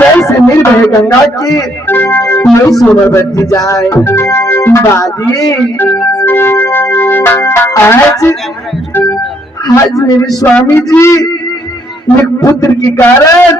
जैसे निर्भय गंगा की ये सोना बत्ती जाए बाजी। आज आज मेरे स्वामी जी एक पुत्र के कारण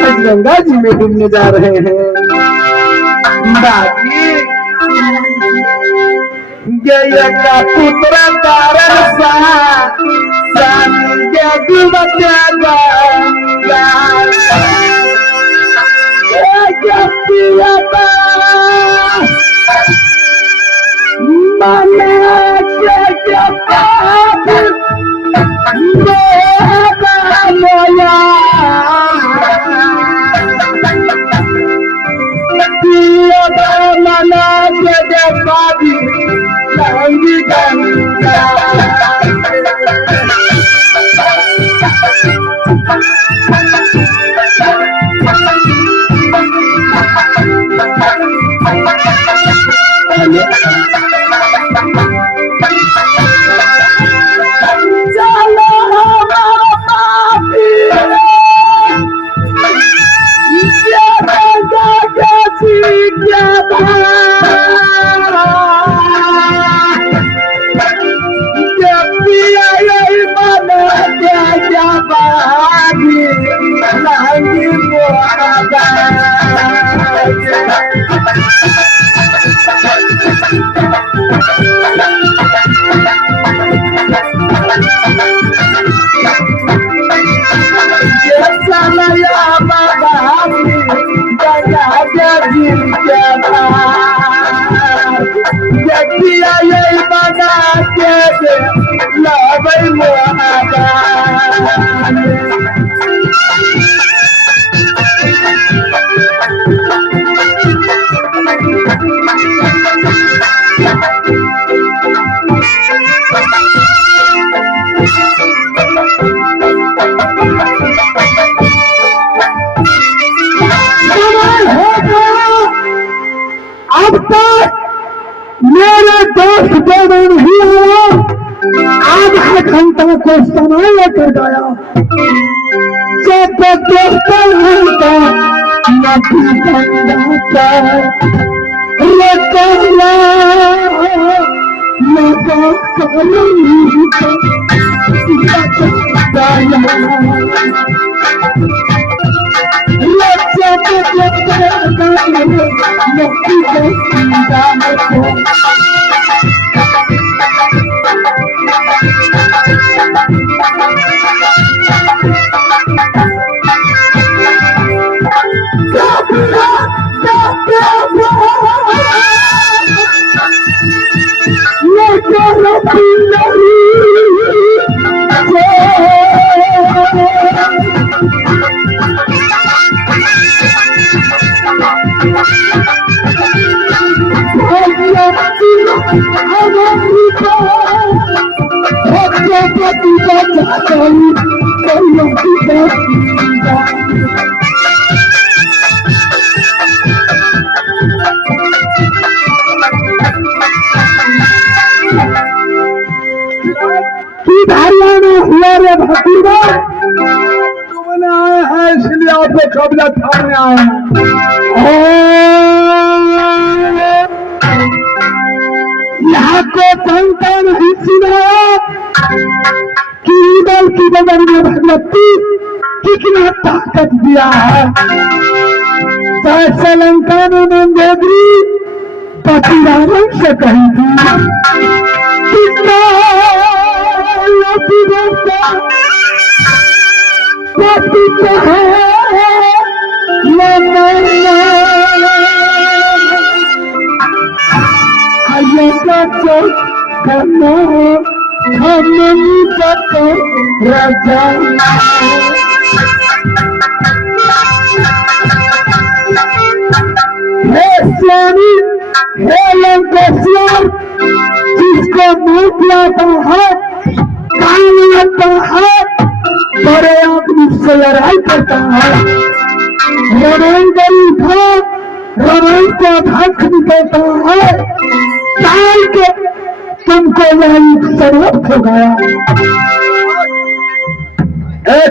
आज गंगा जी में डूबने जा रहे हैं बाजी। गया का पुत्र कारण सा अब तक मेरे दोस्त दोनों नहीं आया, आधा घंटा को समय लेकर गया। जब दोस्त होता नदी गंगा तुमने आए हैं इसलिए आपको कब्जा थाने आए हैं। यहाँ को जनता नहीं सुना कि ईदल की बदल में भगवती कितना ताकत दिया है। जैसे लंका में मंदोदरी पति रावण से कही थी कितना राजा हे स्वामी हे लंकेश्वर, जिसको मुंह लाता है कान लगता है बड़े आदमी से लड़ाई करता है। रमन गरीब था, रमन को धक निकलता है साल के तुमको यही समाप्त हो गया।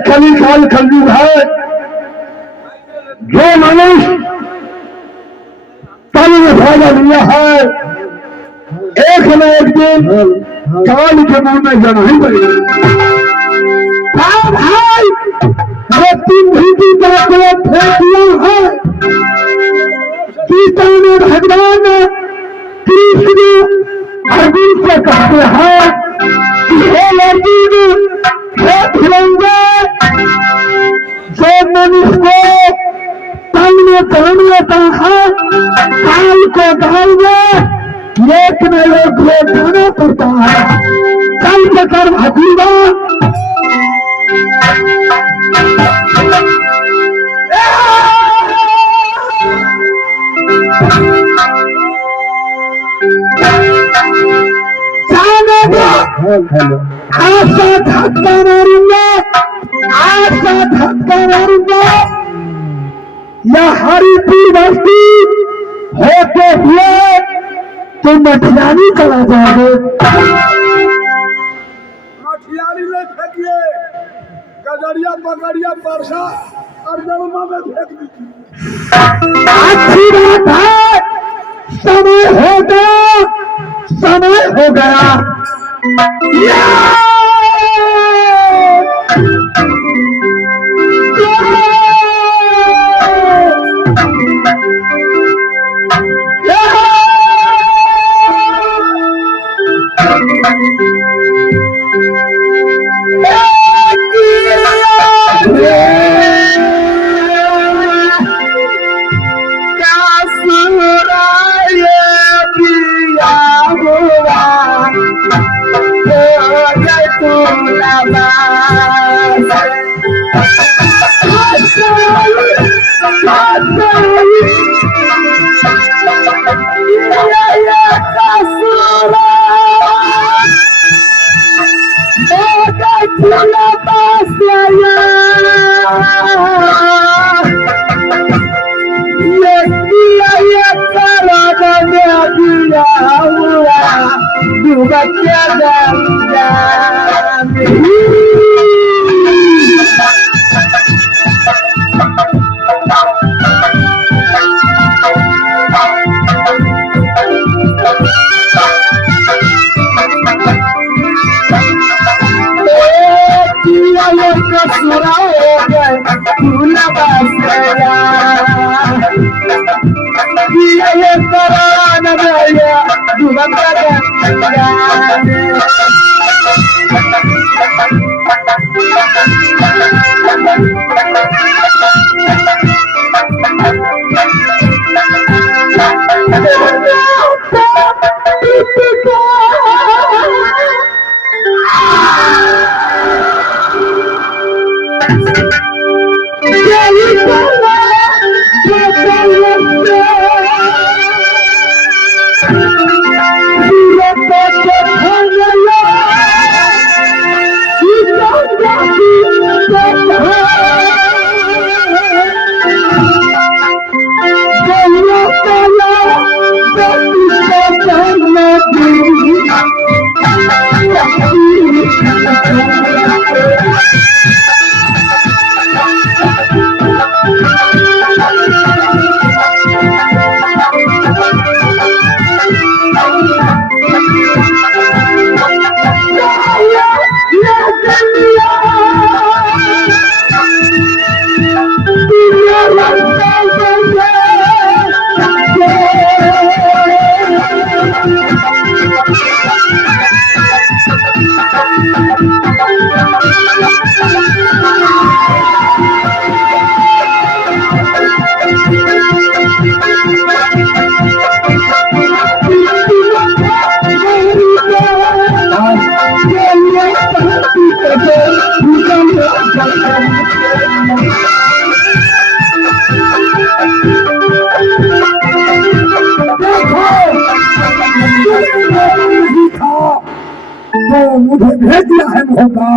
खली खाल खलजुग है जो मनुष्य तन में फायदा लिया है एक न एक दिन काल के मुंह में जाना ही पड़ेगा। भाई ये तीन भी बात फेंक दिया है। गीता में भगवान कृष्ण अर्जुन से कहते हैं कि हे अर्जुन हे खिलौने जो मनुष्य को तन में जान लेता है काल को डाल में एक न एक लोग जाना पड़ता है। कल के कर्म हकीबा आशा धक्का मारूंगा, आशा धक्का मारूंगा या हरिपुर बस्ती होते हुए तो मठियानी चला जाओगे। मठियानी में फेंकिए, गजरिया पकड़िया परसा और जलमा में फेंक दीजिए। अच्छी बात है, समय हो गया, समय हो गया। तो मुझे भेज दिया है होगा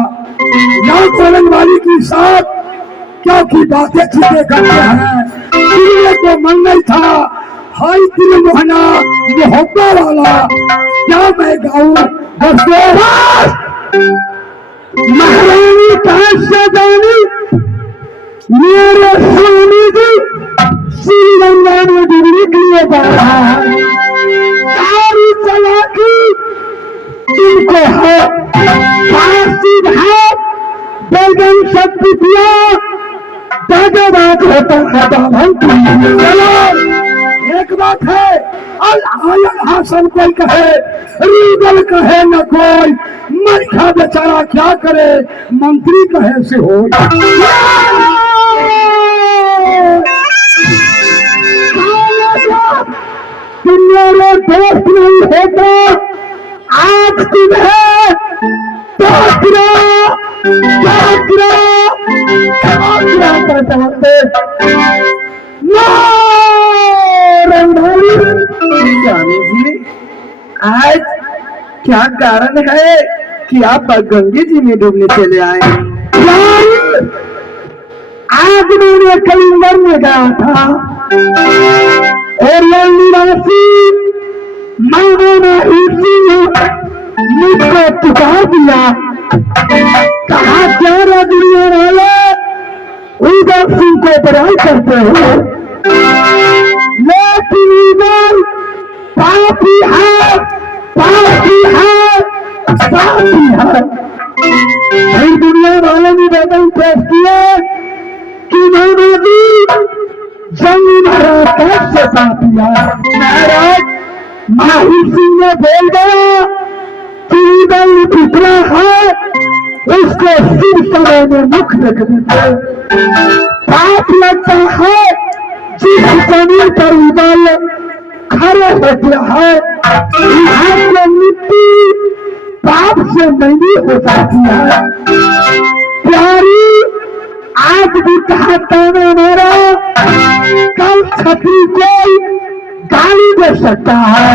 ना चलन वाली के साथ क्योंकि बातें चीजें करते हैं इसलिए तो मन नहीं था। हाय दिल मोहना मोहब्बत वाला क्या मैं गाऊं महारानी कहाँ से जानी मेरे स्वामी जी श्रीलंका में डिग्री के लिए पढ़ा सारी चालाकी इनको है, फांसी भाग बैगन सब पिटिया दादाबाद होता है बाबन। चलो एक बात है, हासन कोई कहे रीगल कहे न कोई, मरखा बेचारा क्या करे मंत्री कहे से हो। मेरे दोस्त नहीं होता आज तुम्हें टोकरा स्वामी जी, आज क्या कारण है कि आप गंगे जी में डूबने चले आए? आज मैंने कलिंगर में गया था और निवासी मानव ने मुझको पुकार दिया, कहा चारा दुनिया वाले उदय सिंह को बड़ाई करते हो, लेकिन उदय पापी है, पापी है, पापी है। इस दुनिया वाले ने बदल पेश किए कि महाराजी जंगी महाराज कैसे पापी है। महाराज माहिर सिंह ने बोल गया कि उदय पिछड़ा है, उसको सिर समय में मुख रख देते। पाप लगता है जिस जमीन पर उदय खड़े होते हैं, यहाँ से मिट्टी पाप से नहीं हो जाती है। प्यारी आज भी कहता है मेरा, कल छतरी कोई गाली दे सकता है।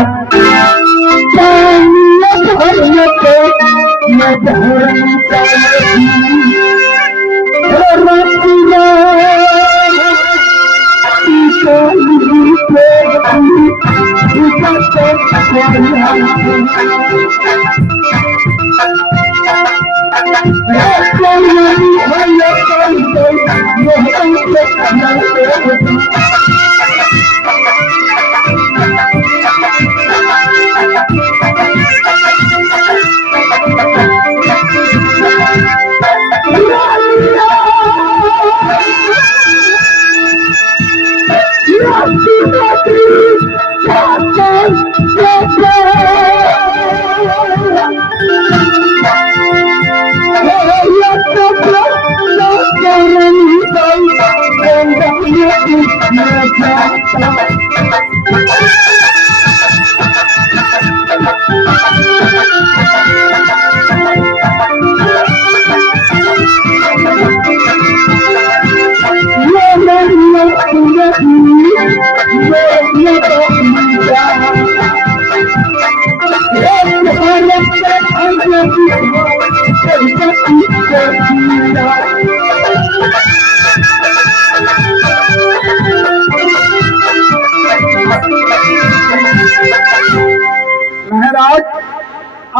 महाराज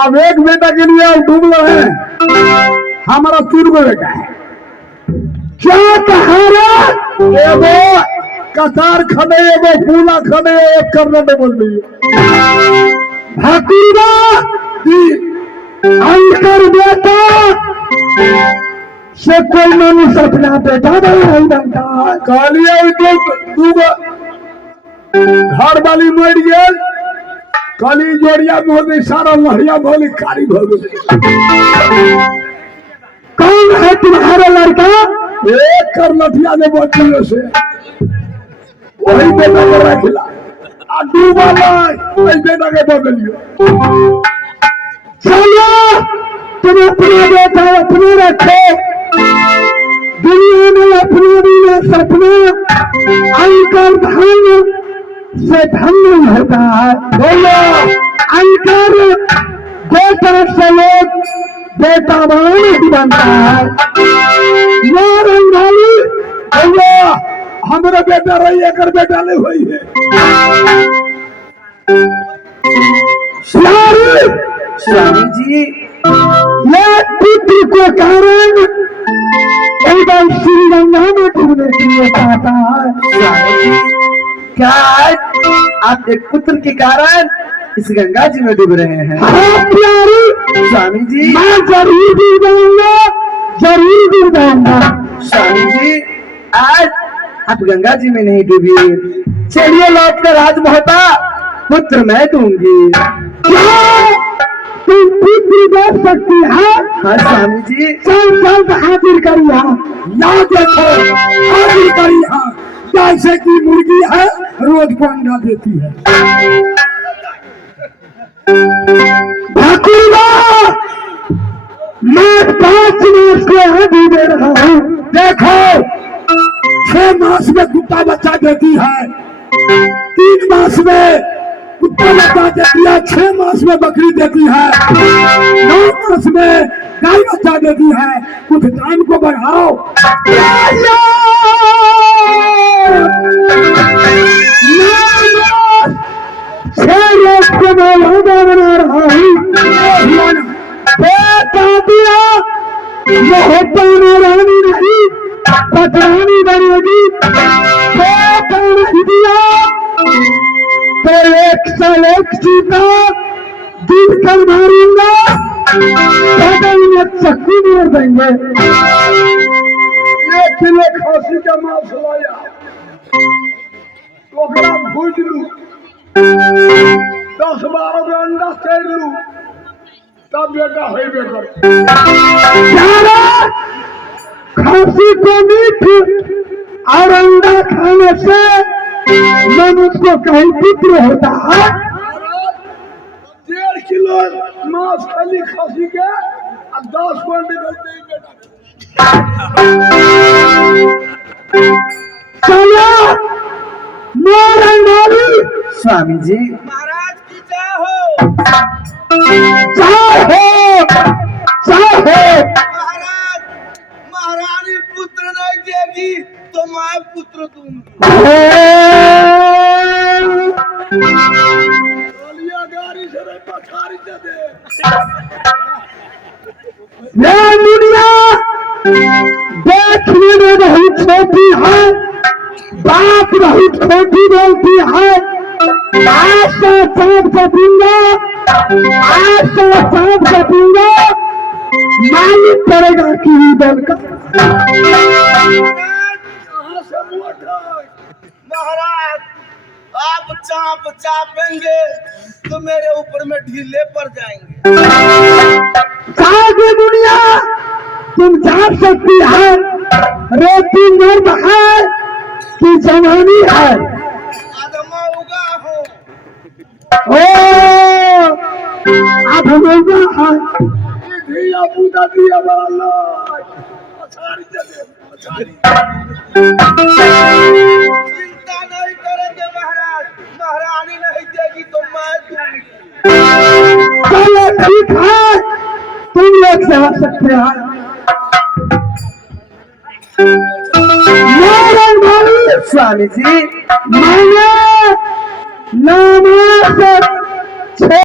अब एक बेटा के लिए अब डूब रहे हैं, हमारा 3 बेटा है। क्या कहा रे? एगो कतार खड़े, एगो फूला खड़े, एक करने में बोल रही है भतीजा जी अंकर बेटा से कोई मनुष्य अपना बेटा नहीं बनता। कालिया दू घर वाली मर गए, काली जोड़िया मोदी सारा लहरिया भोली कारी भो गई। कौन है तुम्हारा लड़का? एक कर लठिया ने बच्चियों से वही बेटा को रखला आ डूबा वही बेटा के बदलियो। चलो तुम अपना बेटा अपने रखो, दुनिया में अपने भी सपना अंकर धन से धन नहीं होता है। बोलो अंकर बेटा से लोग बेटा नहीं बनता है। बोलो हमारा बेटा रही एक बेटा नहीं हुई है। स्वामी जी, ये पुत्र को कारण एकदम श्री गंगा में डूबने के लिए चाहता है। स्वामी जी, क्या आज आप एक पुत्र के कारण इस गंगा जी में डूब रहे हैं? हाँ प्यारी, स्वामी जी, मैं जरूर डूब जाऊंगा, जरूर डूब जाऊंगा। स्वामी जी, आज आप गंगा जी में नहीं डूबिए, चलिए लौट कर आज मोहता पुत्र मैं दूंगी। क्या तुम पुत्र दे सकती है? हाँ स्वामी जी, चल चल हाजिर करिया। ना देखो, हाजिर करी है जैसे कि मुर्गी है रोज को अंडा देती है। ठाकुरबा, मैं 5 मास के आगे दे रहा हूँ। देखो, 6 मास में कुत्ता बच्चा देती है, 3 मास में कुत्ता बच्चा देती है, 6 मास में बकरी देती है, 9 मास में गाय बच्चा देती है। कुछ टाइम को बढ़ाओ। बना रहा हूँ मोहब्बत में रानी नहीं पटरानी बनेगी। नहीं दिया तो 101 चीता दिल कर मारूंगा, बदल में चक्कू मार देंगे। 1 किलो खसी का मांस लाया, ओकरा भूज लू, 10-12 गो अंडा तैर लू, तब बेटा हेबे कर। खांसी को मीठ और अंडा खाने से मनुष्य को कहीं पुत्र होता है। 1.5 किलो मांस खाली खसी के और 10 गो अंडे देते ही बेटा। चलो मारे मारी। स्वामी जी, महाराज की जय हो। चाहे चाहे महाराज, महारानी पुत्र नहीं देगी तो मैं पुत्र दूंगी। गालियां गाड़ी से नहीं पछाड़ी से दे। ये दुनिया देखने में बहुत छोटी है, बात बहुत छोटी बोलती है। आज तो चाँद कपूंगा, आज तो चाँद कपूंगा, मालूम पड़ेगा कि दल का। कहाँ से मोट है? महाराज, आप चाप चापेंगे तो मेरे ऊपर में ढीले पड़ जाएंगे। सारी दुनिया तुम जान सकती है रेती नर्म है कि जवानी है। आदमा उगा हूँ। ओ अब होगा है। दिया पूजा दिया वाला पछाड़ी से दे, पछाड़ी। चिंता नहीं करेंगे महाराज, महारानी नहीं देगी तो मैं दूंगी। चलो ठीक है, तुम लोग जा सकते हैं। स्वामी जी, मैंने नाम से